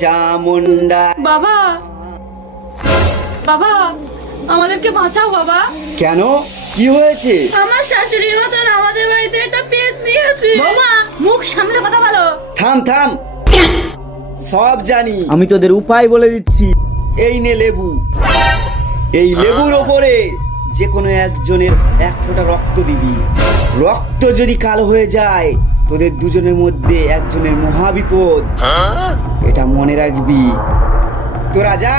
চামুন্ডা। বাবা, বাবা, আমাদেরকে বাঁচাও বাবা। কেন, কি হয়েছে? আমার শাশুড়ির মতন আমাদের বাড়িতে একটা পেট নিয়েছে। বৌমা, মুখ সামলে কথা বলো। থাম থাম, সব জানি, আমি তোদের উপায় বলে দিচ্ছি। এই নে লেবু, এই লেবুর ওপরে যে কোনো একজনের এক ফোঁটা রক্ত দিবি। রক্ত যদি কালো হয়ে যায়, তোদের দুজনের মধ্যে একজনের মহাবিপদ। এটা মনে রাখবি। তোরা যা।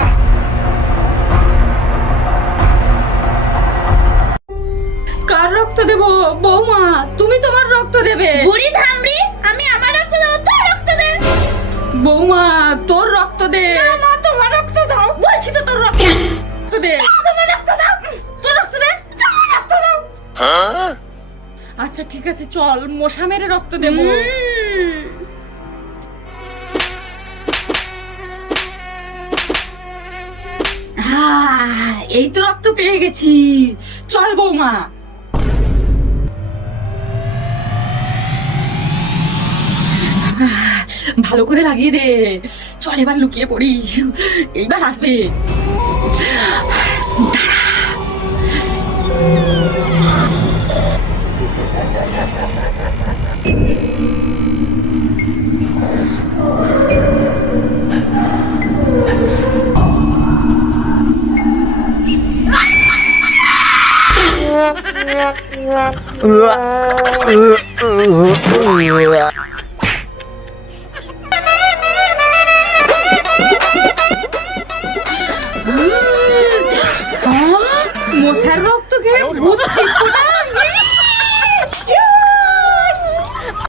কার রক্ত দেব? বৌমা, তুমি তোমার রক্ত দেবে। বুড়ি ধামড়ি, আমি আমার রক্ত দেব, তোর রক্ত দে। বৌমা, তোর রক্ত দে। না, তোমার রক্ত দাও। বলছি তো তোর রক্ত দে। তোমার রক্ত দাও। তোর রক্ত দে। তোমার রক্ত দাও। আচ্ছা ঠিক আছে, চল মশা মেরে রক্ত দেবো। এই তো রক্ত পেয়ে গেছি। চল বৌমা। ভালো করে লাগিয়ে দে। চল এবার লুকিয়ে পড়ি, এইবার আসবে। দাঁড়া।